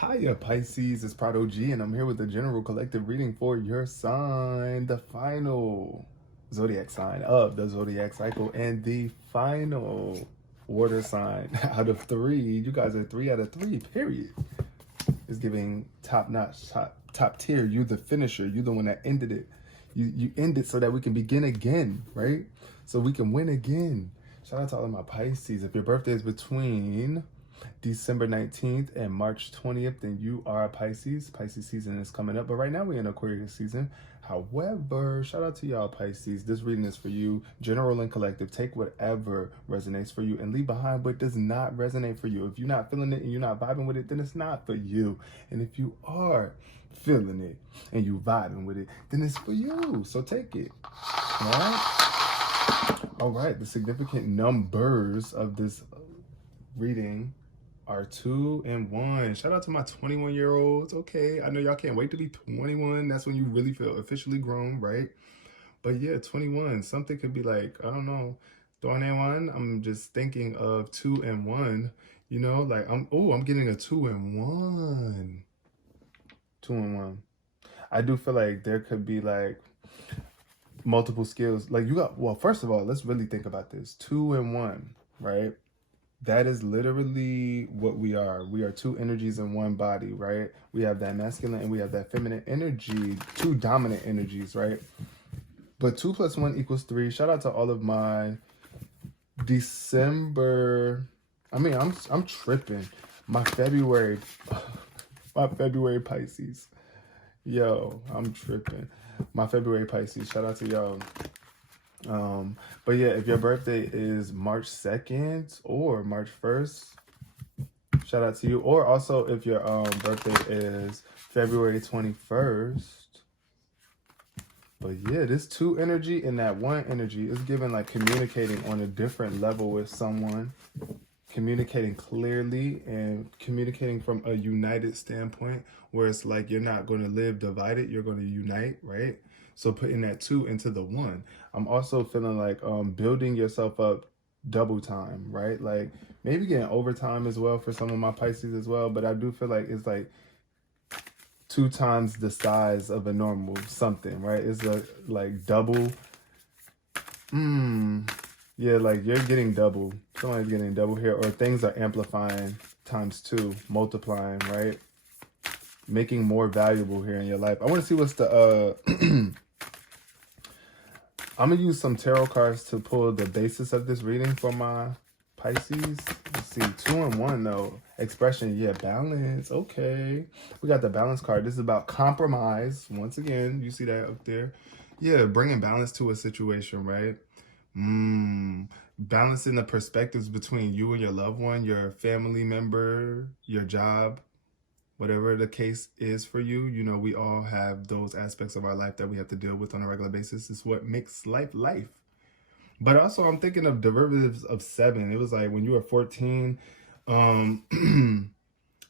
Hiya Pisces, it's Prado G, and I'm here with the general collective reading for your sign, the final zodiac sign of the zodiac cycle, and the final water sign out of 3. You guys are 3 out of 3, period. It's giving top notch, top tier. You the finisher, you the one that ended it. You end it so that we can begin again, right? So we can win again. Shout out to all of my Pisces. If your birthday is between December 19th and March 20th, then you are a Pisces. Pisces season is coming up, but right now we're in Aquarius season. However, shout out to y'all Pisces. This reading is for you, general and collective. Take whatever resonates for you and leave behind what does not resonate for you. If you're not feeling it and you're not vibing with it, then it's not for you. And if you are feeling it and you vibing with it, then it's for you. So take it. All right? All right, the significant numbers of this reading are 2 and 1. Shout out to my 21-year-olds. Okay, I know y'all can't wait to be 21. That's when you really feel officially grown, right? But yeah, 21. Something could be like, I don't know, 21. I'm just thinking of 2 and 1. You know, like I'm getting a 2 and 1. 2 and 1. I do feel like there could be like multiple skills. Like you got, well, first of all, let's really think about this. 2 and 1, right? That is literally what we are. We are 2 energies in one body, right? We have that masculine and we have that feminine energy, 2 dominant energies, right? But 2 plus 1 equals 3. Shout out to all of my December. I mean, I'm tripping. My February Pisces. Yo, I'm tripping. My February Pisces. Shout out to y'all. But yeah, if your birthday is March 2nd or March 1st, shout out to you. Or also if your birthday is February 21st. But yeah, this 2 energy and that 1 energy is giving like communicating on a different level with someone, communicating clearly and communicating from a united standpoint, where it's like you're not going to live divided, you're going to unite, right? So putting that 2 into the 1. I'm also feeling like building yourself up double time, right? Like maybe getting overtime as well for some of my Pisces as well. But I do feel like it's like 2 times the size of a normal something, right? It's like double. Yeah, like you're getting double. Somebody's getting double here, or things are amplifying times 2, multiplying, right? Making more valuable here in your life. I want to see what's the I'm going to use some tarot cards to pull the basis of this reading for my Pisces. Let's see, 2 and 1 though. Expression, yeah, balance. Okay. We got the balance card. This is about compromise. Once again, you see that up there. Yeah, bringing balance to a situation, right? Balancing the perspectives between you and your loved one, your family member, your job. Whatever the case is for you, you know, we all have those aspects of our life that we have to deal with on a regular basis. It's what makes life life. But also I'm thinking of derivatives of 7. It was like when you were 14,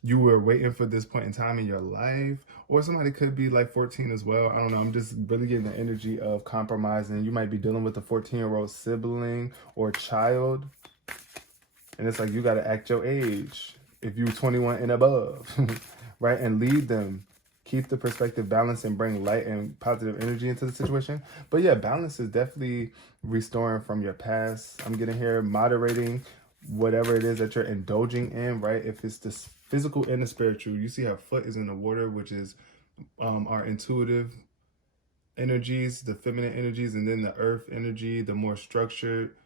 you were waiting for this point in time in your life, or somebody could be like 14 as well. I don't know. I'm just really getting the energy of compromising. You might be dealing with a 14-year-old sibling or child, and it's like you got to act your age if you're 21 and above. Right? And lead them. Keep the perspective balanced and bring light and positive energy into the situation. But yeah, balance is definitely restoring from your past. I'm getting here, moderating whatever it is that you're indulging in, right? If it's the physical and the spiritual. You see how foot is in the water, which is our intuitive energies, the feminine energies, and then the earth energy, the more structured,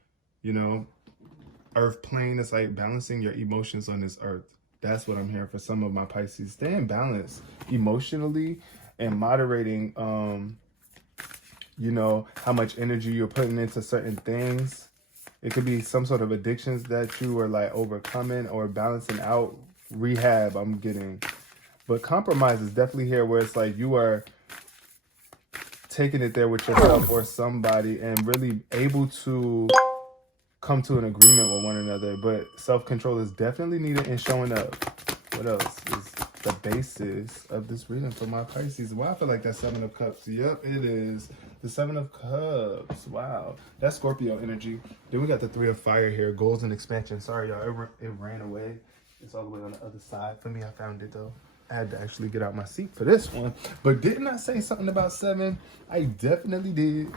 you know, earth plane. Is like balancing your emotions on this earth. That's what I'm hearing for some of my Pisces. Stay in balance emotionally and moderating, you know, how much energy you're putting into certain things. It could be some sort of addictions that you are like overcoming or balancing out. Rehab, I'm getting. But compromise is definitely here, where it's like you are taking it there with yourself or somebody and really able to come to an agreement with one another. But self-control is definitely needed in showing up. What else is the basis of this reading for my Pisces? Wow, I feel like that's 7 of Cups. Yep, it is the 7 of Cups. Wow, that's Scorpio energy. Then we got the 3 of Fire here, goals and expansion. Sorry y'all, it ran away. It's all the way on the other side for me. I found it though. I had to actually get out my seat for this one. But didn't I say something about 7? I definitely did.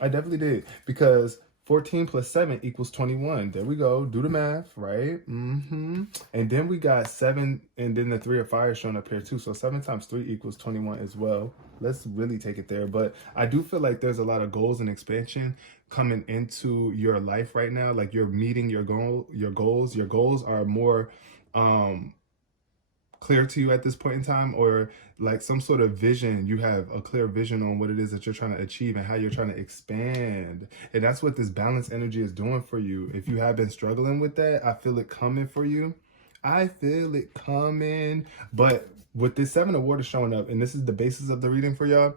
I definitely did. Because 14 plus 7 equals 21. There we go. Do the math, right? And then we got 7, and then the 3 of fire showing up here too. So 7 times 3 equals 21 as well. Let's really take it there. But I do feel like there's a lot of goals and expansion coming into your life right now. Like you're meeting your goals. Your goals are more clear to you at this point in time, or like some sort of vision. You have a clear vision on what it is that you're trying to achieve and how you're trying to expand. And that's what this balance energy is doing for you. If you have been struggling with that, I feel it coming for you. I feel it coming. But with this 7 of water showing up, and this is the basis of the reading for y'all,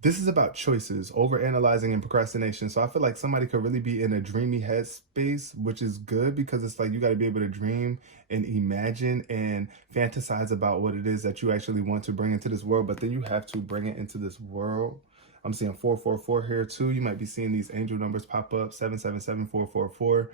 this is about choices, overanalyzing, and procrastination. So I feel like somebody could really be in a dreamy headspace, which is good because it's like you got to be able to dream and imagine and fantasize about what it is that you actually want to bring into this world. But then you have to bring it into this world. I'm seeing 444 here too. You might be seeing these angel numbers pop up, 777, 444.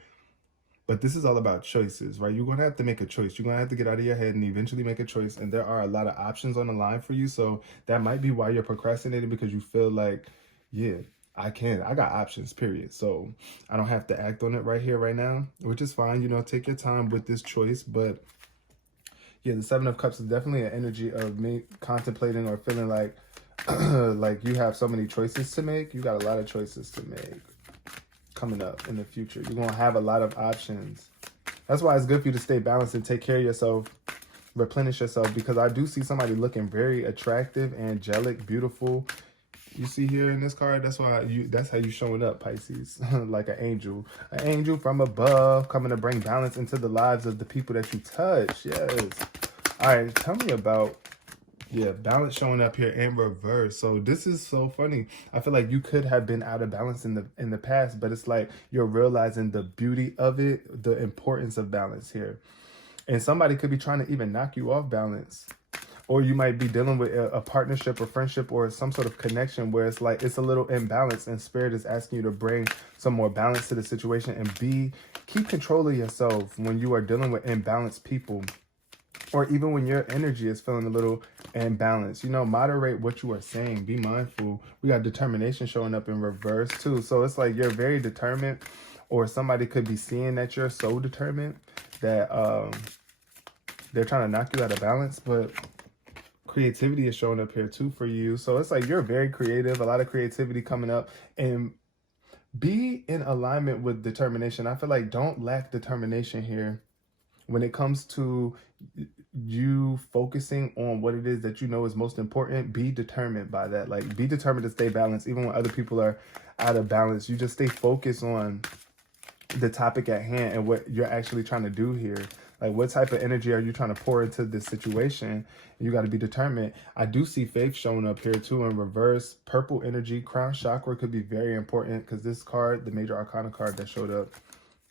But this is all about choices, right? You're going to have to make a choice. You're going to have to get out of your head and eventually make a choice. And there are a lot of options on the line for you. So that might be why you're procrastinating, because you feel like, yeah, I got options, period. So I don't have to act on it right here, right now, which is fine. You know, take your time with this choice. But yeah, the 7 of Cups is definitely an energy of me contemplating or feeling like, like you have so many choices to make. You got a lot of choices to make coming up in the future. You're going to have a lot of options. That's why it's good for you to stay balanced and take care of yourself, replenish yourself, because I do see somebody looking very attractive, angelic, beautiful. You see here in this card, that's how you showing up, Pisces. Like an angel from above, coming to bring balance into the lives of the people that you touch. Yes. All right, tell me about, yeah, balance showing up here in reverse. So this is so funny. I feel like you could have been out of balance in the past, but it's like you're realizing the beauty of it, the importance of balance here. And somebody could be trying to even knock you off balance. Or you might be dealing with a partnership or friendship or some sort of connection where it's like it's a little imbalance, and Spirit is asking you to bring some more balance to the situation and keep control of yourself when you are dealing with imbalanced people. Or even when your energy is feeling a little imbalanced, you know, moderate what you are saying. Be mindful. We got determination showing up in reverse too. So it's like you're very determined, or somebody could be seeing that you're so determined that they're trying to knock you out of balance. But creativity is showing up here too for you. So it's like you're very creative, a lot of creativity coming up, and be in alignment with determination. I feel like don't lack determination here. When it comes to you focusing on what it is that you know is most important, be determined by that. Like, be determined to stay balanced. Even when other people are out of balance, you just stay focused on the topic at hand and what you're actually trying to do here. Like, what type of energy are you trying to pour into this situation? You got to be determined. I do see faith showing up here too in reverse. Purple energy, crown chakra could be very important, because this card, the major arcana card that showed up,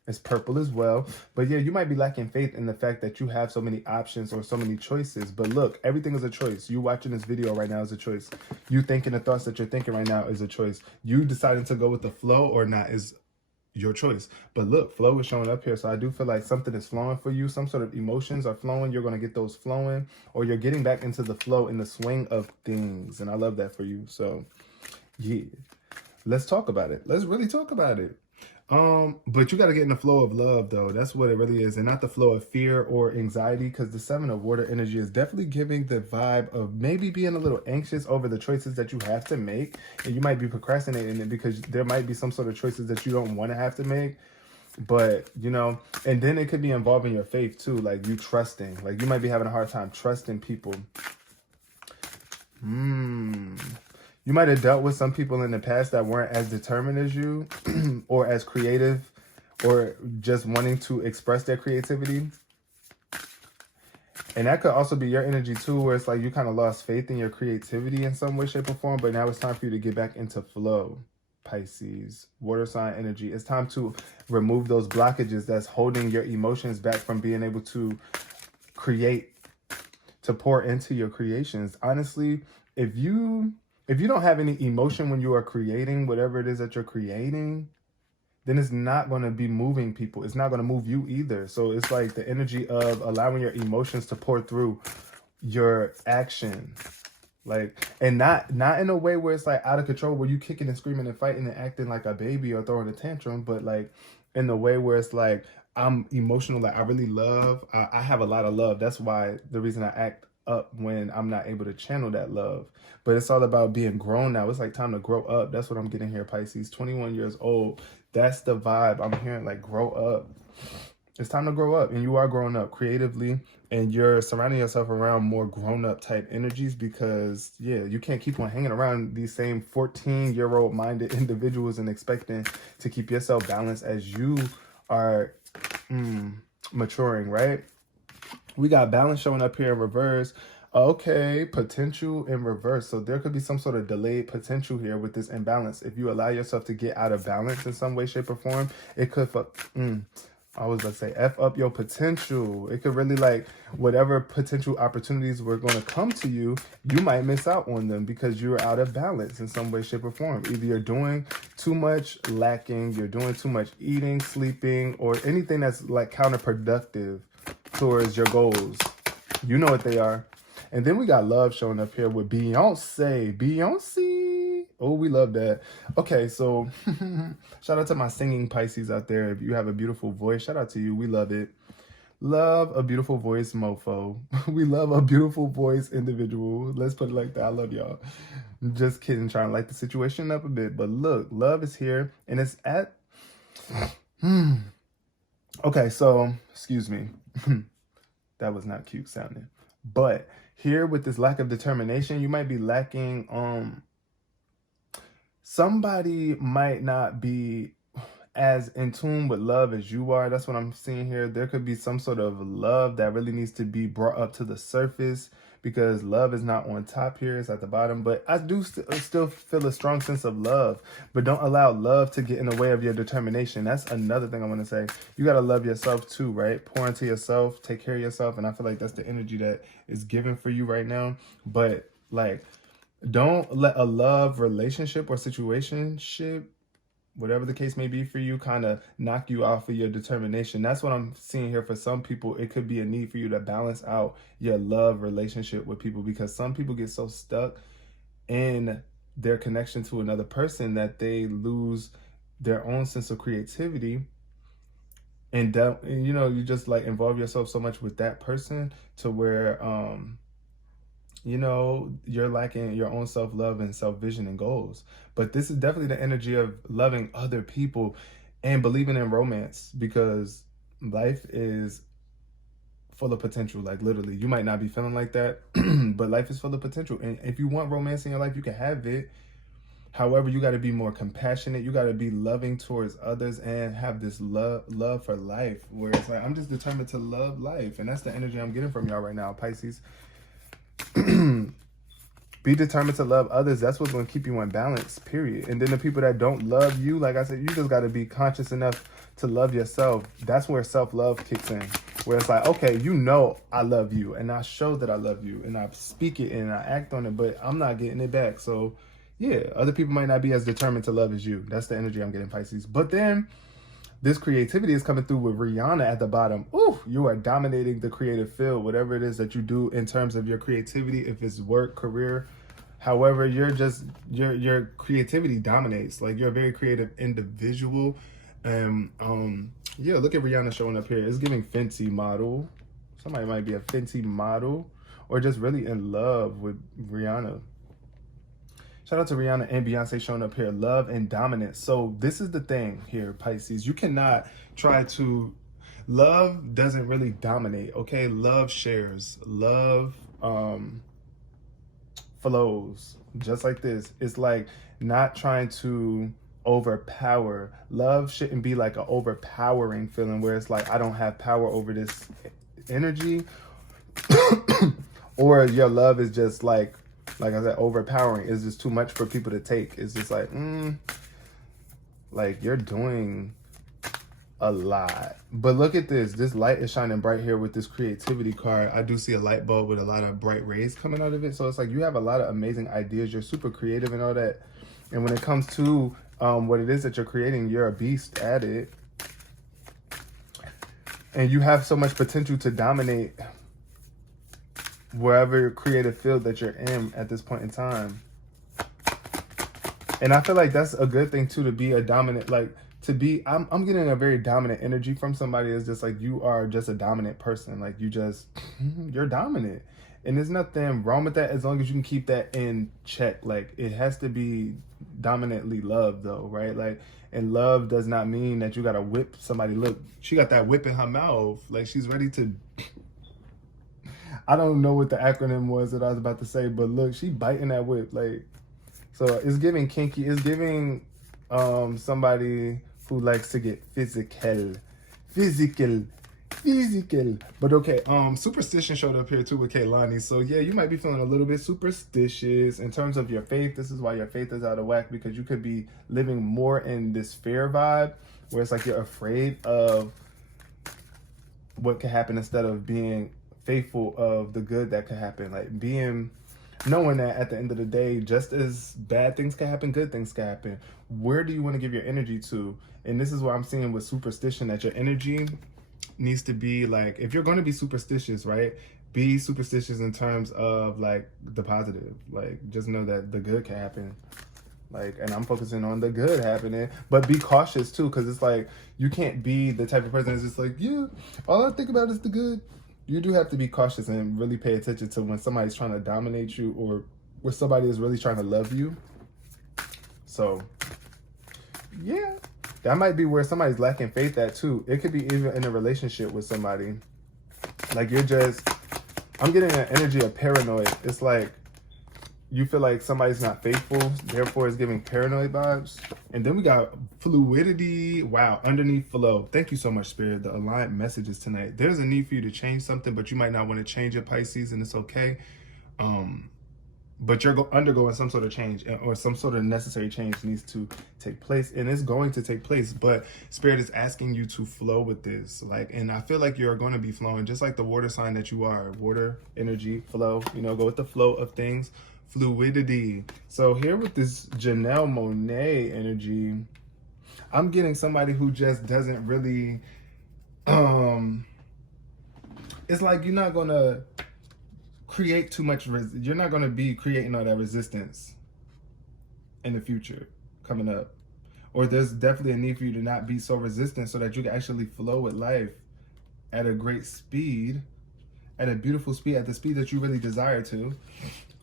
it's purple as well. But yeah, you might be lacking faith in the fact that you have so many options or so many choices. But look, everything is a choice. You watching this video right now is a choice. You thinking the thoughts that you're thinking right now is a choice. You deciding to go with the flow or not is your choice. But look, flow is showing up here. So I do feel like something is flowing for you. Some sort of emotions are flowing. You're going to get those flowing, or you're getting back into the flow in the swing of things. And I love that for you. So yeah, let's talk about it. Let's really talk about it. But you got to get in the flow of love, though. That's what it really is, and not the flow of fear or anxiety, because the 7 of water energy is definitely giving the vibe of maybe being a little anxious over the choices that you have to make, and you might be procrastinating it because there might be some sort of choices that you don't want to have to make. But, you know, and then it could be involving your faith too, like you trusting. Like, you might be having a hard time trusting people. You might have dealt with some people in the past that weren't as determined as you or as creative, or just wanting to express their creativity. And that could also be your energy too, where it's like you kind of lost faith in your creativity in some way, shape, or form. But now it's time for you to get back into flow, Pisces, water sign energy. It's time to remove those blockages that's holding your emotions back from being able to create, to pour into your creations. Honestly, if you don't have any emotion when you are creating whatever it is that you're creating, then it's not going to be moving people. It's not going to move you either. So it's like the energy of allowing your emotions to pour through your action. Like, and not in a way where it's like out of control, where you kicking and screaming and fighting and acting like a baby or throwing a tantrum, but like in the way where it's like, I'm emotional, like I really love, I have a lot of love. That's why the reason I act up when I'm not able to channel that love. But it's all about being grown now. It's like time to grow up. That's what I'm getting here, Pisces. 21 years old. That's the vibe I'm hearing, like grow up. It's time to grow up, and you are growing up creatively, and you're surrounding yourself around more grown-up type energies because, yeah, you can't keep on hanging around these same 14-year-old minded individuals and expecting to keep yourself balanced as you are maturing, right? We got balance showing up here in reverse. Okay, potential in reverse. So there could be some sort of delayed potential here with this imbalance. If you allow yourself to get out of balance in some way, shape, or form, it could I was going to say F up your potential. It could really, like, whatever potential opportunities were going to come to you, you might miss out on them because you're out of balance in some way, shape, or form. Either you're doing too much lacking, you're doing too much eating, sleeping, or anything that's like counterproductive towards your goals. You know what they are. And then we got love showing up here with Beyonce. Beyonce. Oh, we love that. Okay, so shout out to my singing Pisces out there. If you have a beautiful voice, shout out to you. We love it. Love a beautiful voice, mofo. We love a beautiful voice individual. Let's put it like that. I love y'all. Just kidding, trying to light the situation up a bit. But look, love is here, and it's at... Okay, so, excuse me. That was not cute sounding. But here with this lack of determination, you might be lacking... somebody might not be as in tune with love as you are. That's what I'm seeing here. There could be some sort of love that really needs to be brought up to the surface because love is not on top here. It's at the bottom. But I do still feel a strong sense of love. But don't allow love to get in the way of your determination. That's another thing I want to say. You got to love yourself too, right? Pour into yourself. Take care of yourself. And I feel like that's the energy that is given for you right now. But like... don't let a love relationship or situationship, whatever the case may be for you, kind of knock you off of your determination. That's what I'm seeing here for some people. It could be a need for you to balance out your love relationship with people because some people get so stuck in their connection to another person that they lose their own sense of creativity. And you know, you just like involve yourself so much with that person to where, you know, you're lacking your own self-love and self-vision and goals. But this is definitely the energy of loving other people and believing in romance because life is full of potential. Like literally, you might not be feeling like that, but life is full of potential. And if you want romance in your life, you can have it. However, you got to be more compassionate. You got to be loving towards others and have this love for life where it's like, I'm just determined to love life. And that's the energy I'm getting from y'all right now, Pisces. Be determined to love others. That's what's going to keep you in balance, period. And then the people that don't love you, like I said, you just got to be conscious enough to love yourself. That's where self-love kicks in, where it's like, okay, you know I love you and I show that I love you and I speak it and I act on it, but I'm not getting it back. So yeah, other people might not be as determined to love as you. That's the energy I'm getting, Pisces. But then this creativity is coming through with Rihanna at the bottom. Ooh, you are dominating the creative field, whatever it is that you do in terms of your creativity, if it's work, career, however, your creativity dominates. Like you're a very creative individual. Yeah, look at Rihanna showing up here. It's giving Fenty model. Somebody might be a Fenty model or just really in love with Rihanna. Shout out to Rihanna and Beyonce showing up here. Love and dominance. So this is the thing here, Pisces. You cannot try to... Love doesn't really dominate, okay? Love shares. Love flows. Just like this. It's like not trying to overpower. Love shouldn't be like an overpowering feeling where it's like, I don't have power over this energy. Or your love is just like I said, overpowering. Is just too much for people to take. It's just like, like you're doing a lot. But look at this. This light is shining bright here with this creativity card. I do see a light bulb with a lot of bright rays coming out of it. So it's like you have a lot of amazing ideas. You're super creative and all that. And when it comes to what it is that you're creating. You're a beast at it. And you have so much potential to dominate wherever creative field that you're in at this point in time. And I feel like that's a good thing too, to be a dominant, like to be, I'm getting a very dominant energy from somebody. Is just like, you are just a dominant person. Like you're dominant. And there's nothing wrong with that as long as you can keep that in check. Like it has to be dominantly love though, right? Like, and love does not mean that you gotta whip somebody. Look, she got that whip in her mouth. Like she's ready to, I don't know what the acronym was that I was about to say, but look, she biting that whip. Like, so it's giving kinky. It's giving somebody who likes to get physical. But okay, superstition showed up here too with Kaylani. So yeah, you might be feeling a little bit superstitious in terms of your faith. This is why your faith is out of whack, because you could be living more in this fear vibe where it's like you're afraid of what could happen instead of being faithful of the good that could happen. Like knowing that at the end of the day, just as bad things can happen, good things can happen. Where do you want to give your energy to? And this is what I'm seeing with superstition, that your energy needs to be like, if you're going to be superstitious, right? Be superstitious in terms of like the positive. Like just know that the good can happen. Like, and I'm focusing on the good happening, but be cautious too, because it's like you can't be the type of person that's just like, yeah, all I think about is the good. You do have to be cautious and really pay attention to when somebody's trying to dominate you or where somebody is really trying to love you. So yeah, that might be where somebody's lacking faith at too. It could be even in a relationship with somebody. Like I'm getting an energy of paranoid. It's like you feel like somebody's not faithful, therefore it's giving paranoid vibes. And then we got fluidity. Wow, underneath flow. Thank you so much, Spirit. The aligned messages tonight. There's a need for you to change something, but you might not want to change your Pisces, and it's okay. But you're undergoing some sort of change, or some sort of necessary change needs to take place, and it's going to take place. But Spirit is asking you to flow with this. Like, and I feel like you're going to be flowing, just like the water sign that you are. Water, energy, flow. You know, go with the flow of things. Fluidity. So here with this Janelle Monáe energy, I'm getting somebody who just doesn't really. It's like you're not gonna create too much. You're not going to be creating all that resistance in the future coming up. Or there's definitely a need for you to not be so resistant so that you can actually flow with life at a great speed, at a beautiful speed, at the speed that you really desire to.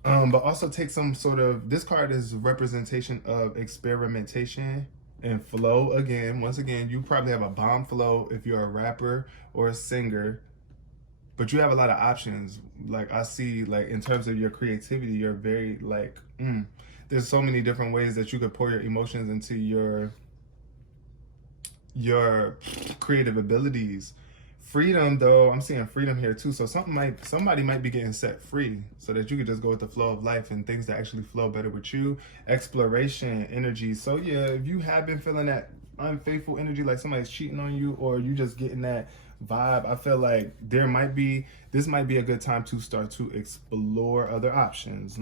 But also take some sort of, this card is representation of experimentation and flow. Again, once again, you probably have a bomb flow if you're a rapper or a singer. But you have a lot of options. Like I see, like in terms of your creativity, you're very like, there's so many different ways that you could pour your emotions into your creative abilities. Freedom though, I'm seeing freedom here too. So somebody might be getting set free so that you could just go with the flow of life and things that actually flow better with you. Exploration energy. So yeah, if you have been feeling that unfaithful energy, like somebody's cheating on you, or you just getting that vibe, I feel like this might be a good time to start to explore other options.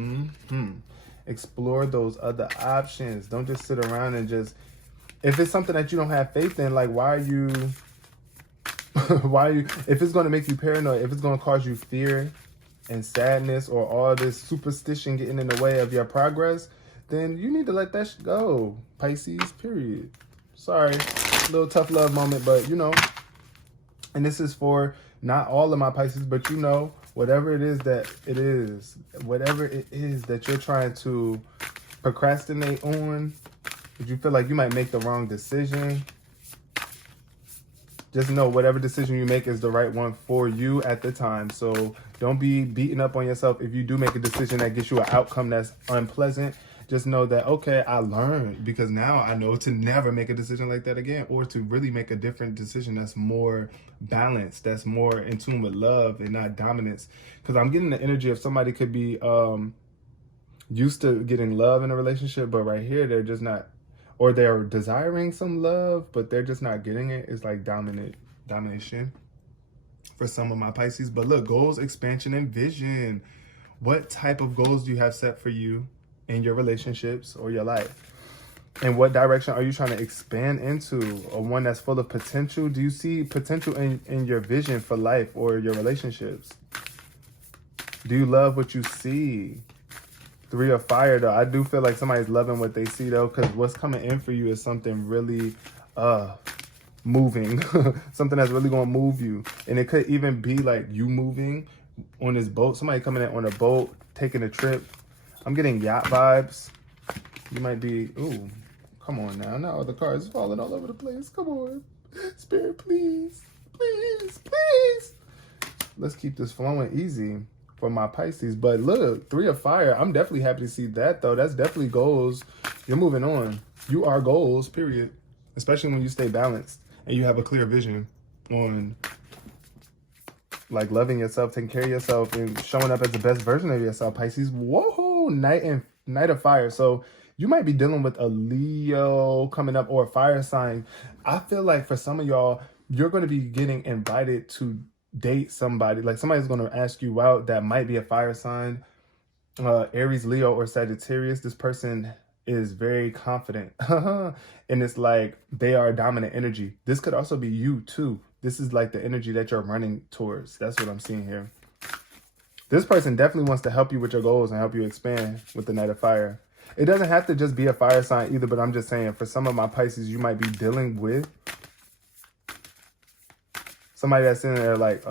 Explore those other options. Don't just sit around and just, if it's something that you don't have faith in, like why are you if it's going to make you paranoid, if it's going to cause you fear and sadness, or all this superstition getting in the way of your progress, then you need to let that go, Pisces, period. Sorry, a little tough love moment, but you know. And this is for not all of my Pisces, but you know, whatever it is that whatever it is that you're trying to procrastinate on, if you feel like you might make the wrong decision, just know whatever decision you make is the right one for you at the time. So don't be beating up on yourself if you do make a decision that gets you an outcome that's unpleasant. Just know that, okay, I learned, because now I know to never make a decision like that again, or to really make a different decision that's more balanced, that's more in tune with love and not dominance. Because I'm getting the energy of somebody could be used to getting love in a relationship, but right here they're just not, or they're desiring some love, but they're just not getting it. It's like domination for some of my Pisces. But look, goals, expansion, and vision. What type of goals do you have set for you in your relationships or your life? And what direction are you trying to expand into? Or one that's full of potential? Do you see potential in your vision for life or your relationships? Do you love what you see? 3 of fire, though. I do feel like somebody's loving what they see, though, because what's coming in for you is something really moving. Something that's really going to move you. And it could even be like you moving on this boat. Somebody coming in on a boat, taking a trip. I'm getting yacht vibes. You might be, ooh, come on now. Now the cards falling all over the place. Come on. Spirit, please. Please, please. Let's keep this flowing easy for my Pisces. But look, 3 of fire. I'm definitely happy to see that, though. That's definitely goals. You're moving on. You are goals, period. Especially when you stay balanced and you have a clear vision on like loving yourself, taking care of yourself, and showing up as the best version of yourself, Pisces. Whoa, Knight of fire. So you might be dealing with a Leo coming up or a fire sign. I feel like for some of y'all, you're going to be getting invited to date somebody. Like somebody's going to ask you out that might be a fire sign, Aries, Leo, or Sagittarius. This person is very confident. And it's like they are a dominant energy. This could also be you too. This is like the energy that you're running towards. That's what I'm seeing here. This person definitely wants to help you with your goals and help you expand with the Knight of Fire. It doesn't have to just be a fire sign either, but I'm just saying for some of my Pisces, you might be dealing with somebody that's in their like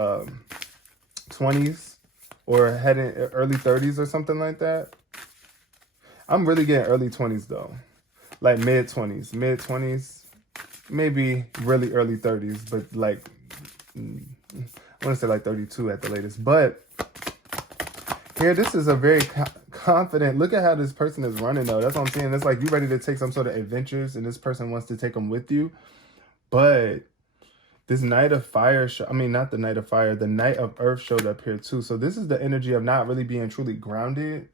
20s or heading early 30s or something like that. I'm really getting early 20s though. Like mid 20s, maybe really early 30s, but like, I want to say like 32 at the latest. But here, this is a very confident, look at how this person is running though. That's what I'm saying. It's like you ready to take some sort of adventures and this person wants to take them with you. But this Knight of Fire, not the Knight of Fire, the Knight of Earth showed up here too. So this is the energy of not really being truly grounded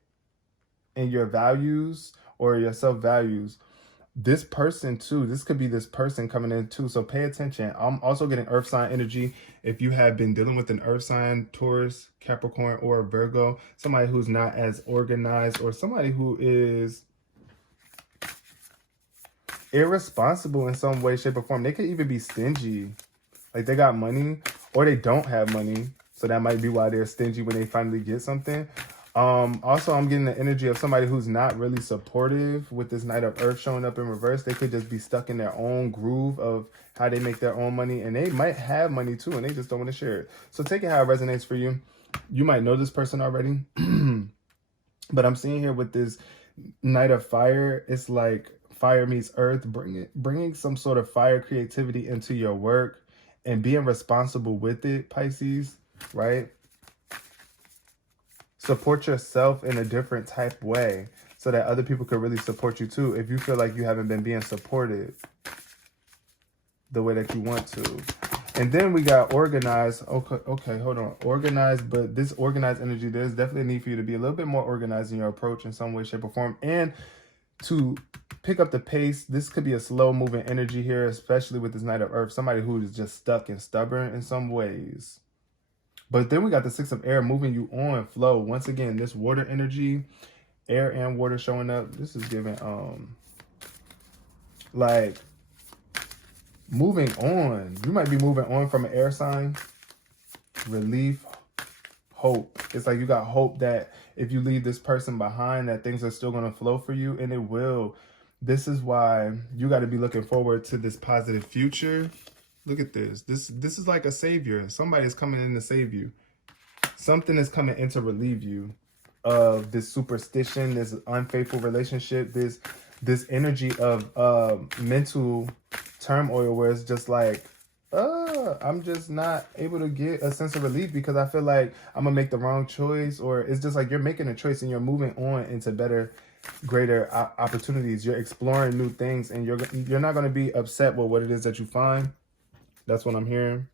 in your values or your self-values. This person too, this could be this person coming in too. So pay attention. I'm also getting earth sign energy. If you have been dealing with an earth sign, Taurus, Capricorn, or Virgo, somebody who's not as organized or somebody who is irresponsible in some way, shape, or form. They could even be stingy. Like they got money or they don't have money. So that might be why they're stingy when they finally get something. Also, I'm getting the energy of somebody who's not really supportive with this Knight of Earth showing up in reverse. They could just be stuck in their own groove of how they make their own money. And they might have money too, and they just don't want to share it. So take it how it resonates for you. You might know this person already. But I'm seeing here with this Knight of Fire, it's like fire meets earth, bringing some sort of fire creativity into your work and being responsible with it, Pisces, right? Support yourself in a different type way so that other people could really support you too. If you feel like you haven't been being supported the way that you want to. And then we got organized. Okay, hold on. Organized, but this organized energy, there's definitely a need for you to be a little bit more organized in your approach in some way, shape, or form. And to pick up the pace, this could be a slow moving energy here, especially with this Knight of Earth. Somebody who is just stuck and stubborn in some ways. But then we got the 6 of air moving you on flow. Once again, this water energy, air and water showing up. This is giving like moving on. You might be moving on from an air sign. Relief, hope. It's like you got hope that if you leave this person behind, that things are still going to flow for you, and it will. This is why you got to be looking forward to this positive future. Look at this. This is like a savior. Somebody is coming in to save you. Something is coming in to relieve you of this superstition, this unfaithful relationship, this energy of mental turmoil where it's just like, I'm just not able to get a sense of relief because I feel like I'm gonna make the wrong choice, or it's just like you're making a choice and you're moving on into better, greater opportunities. You're exploring new things and you're not gonna be upset with what it is that you find. That's what I'm hearing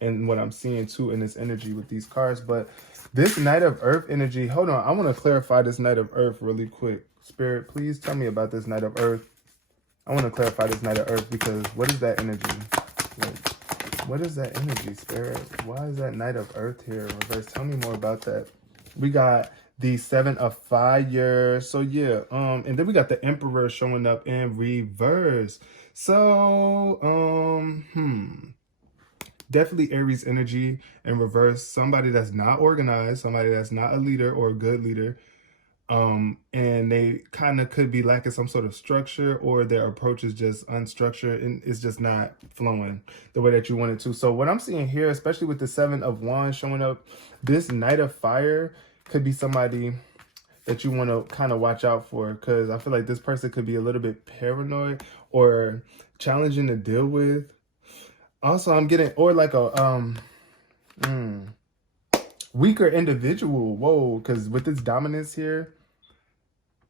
and what I'm seeing too in this energy with these cards. But this Knight of Earth energy, hold on. I want to clarify this Knight of Earth really quick. Spirit, please tell me about this Knight of Earth. I want to clarify this Knight of Earth because what is that energy? Like, what is that energy, Spirit? Why is that Knight of Earth here in reverse? Tell me more about that. We got the 7 of Fire. So yeah, and then we got the Emperor showing up in reverse. So, definitely Aries energy in reverse. Somebody that's not organized, somebody that's not a leader or a good leader. And they kind of could be lacking some sort of structure, or their approach is just unstructured and it's just not flowing the way that you want it to. So what I'm seeing here, especially with the 7 of Wands showing up, this Knight of Fire could be somebody that you want to kind of watch out for, because I feel like this person could be a little bit paranoid or challenging to deal with. Also, I'm getting, or like a weaker individual. Whoa, because with this dominance here,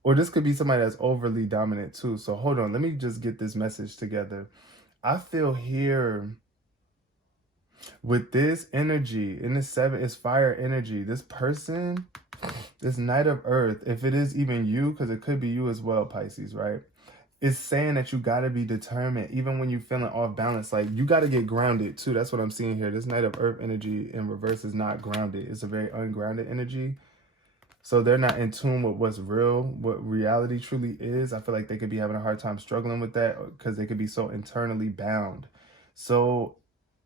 or this could be somebody that's overly dominant too. So hold on, let me just get this message together. I feel here with this energy, in this 7 is fire energy. This person, this Knight of Earth, if it is even you, because it could be you as well, Pisces, right? It's saying that you got to be determined, even when you're feeling off balance. Like, you got to get grounded too. That's what I'm seeing here. This Knight of Earth energy in reverse is not grounded. It's a very ungrounded energy. So they're not in tune with what's real, what reality truly is. I feel like they could be having a hard time struggling with that, because they could be so internally bound. So,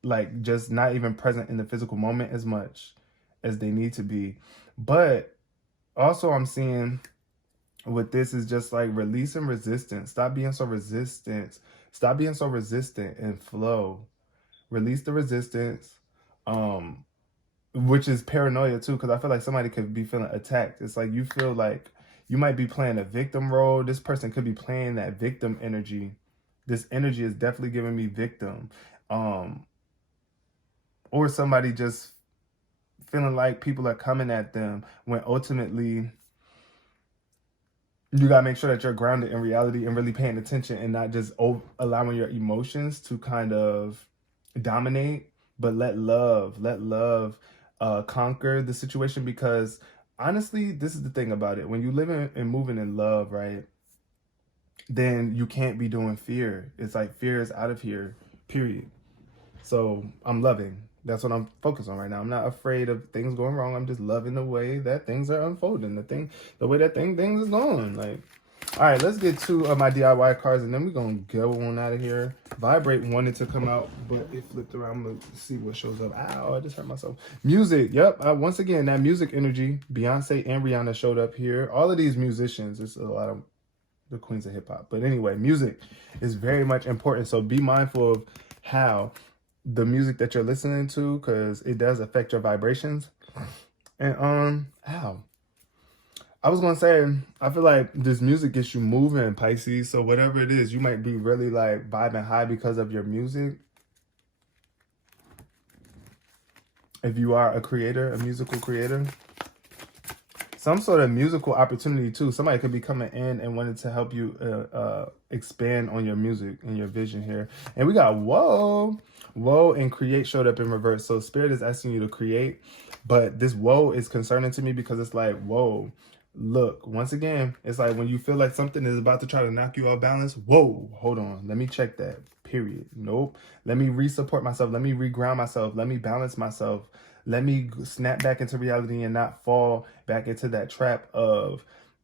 like, just not even present in the physical moment as much as they need to be. But also I'm seeing with this is just like releasing resistance. Stop being so resistant. Stop being so resistant and flow. Release the resistance. Which is paranoia too, because I feel like somebody could be feeling attacked. It's like you feel like you might be playing a victim role. This person could be playing that victim energy. This energy is definitely giving me victim. Or somebody just feeling like people are coming at them, when ultimately you gotta make sure that you're grounded in reality and really paying attention, and not just allowing your emotions to kind of dominate, but let love conquer the situation. Because honestly, this is the thing about it. When you live and moving in love, right, then you can't be doing fear. It's like fear is out of here, period. So I'm loving. That's what I'm focused on right now. I'm not afraid of things going wrong. I'm just loving the way that things are unfolding. The way that things is going. Like, all right, let's get to my DIY cards, and then we're going to go on out of here. Vibrate wanted to come out, but it flipped around. I'm going to see what shows up. Ow, I just hurt myself. Music. Yep. Once again, that music energy. Beyonce and Rihanna showed up here. All of these musicians. It's a lot of the queens of hip hop. But anyway, music is very much important. So be mindful of how the music that you're listening to, because it does affect your vibrations. And I was gonna say, I feel like this music gets you moving, Pisces. So whatever it is, you might be really like vibing high because of your music. If you are a creator, a musical creator, some sort of musical opportunity too. Somebody could be coming in and wanting to help you expand on your music and your vision here. And we got Woe and Create showed up in reverse. So Spirit is asking you to create, but this woe is concerning to me, because it's like, whoa, look, once again, it's like when you feel like something is about to try to knock you off balance. Whoa, hold on, let me check that, period. Nope. Let me re-support myself. Let me reground myself. Let me balance myself. Let me snap back into reality and not fall back into that trap of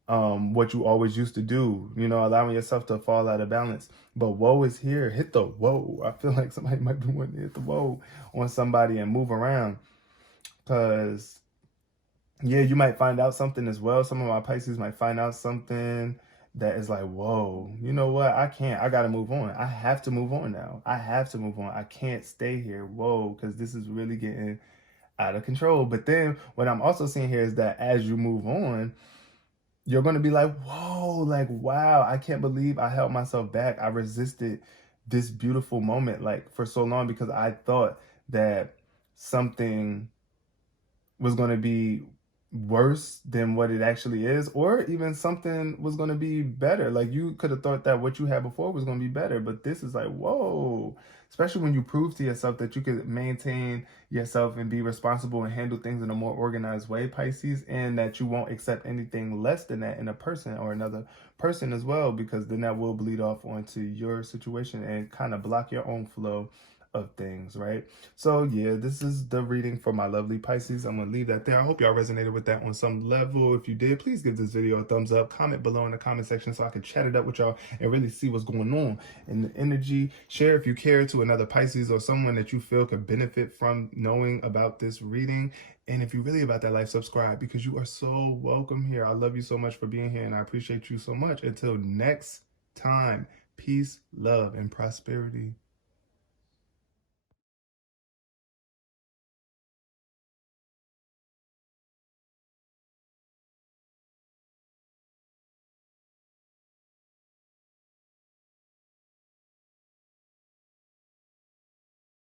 what you always used to do, you know, allowing yourself to fall out of balance. But woe is here. Hit the whoa. I feel like somebody might be wanting to hit the whoa on somebody and move around, because yeah, you might find out something as well. Some of my Pisces might find out something that is like, whoa, you know what? I gotta move on. I have to move on now. I have to move on. I can't stay here. Whoa, because this is really getting out of control. But then what I'm also seeing here is that as you move on, you're going to be like, whoa, like, wow, I can't believe I held myself back. I resisted this beautiful moment like for so long, because I thought that something was going to be worse than what it actually is, or even something was going to be better. Like, you could have thought that what you had before was going to be better, but this is like, whoa, especially when you prove to yourself that you could maintain yourself and be responsible and handle things in a more organized way, Pisces, and that you won't accept anything less than that in a person or another person as well, because then that will bleed off onto your situation and kind of block your own flow of things, right? So yeah, this is the reading for my lovely Pisces. I'm gonna leave that there. I hope y'all resonated with that on some level. If you did, please give this video a thumbs up. Comment below in the comment section so I can chat it up with y'all and really see what's going on in the energy. Share if you care to another Pisces or someone that you feel could benefit from knowing about this reading. And if you're really about that life, subscribe, because you are so welcome here. I love you so much for being here, and I appreciate you so much. Until next time, peace, love, and prosperity.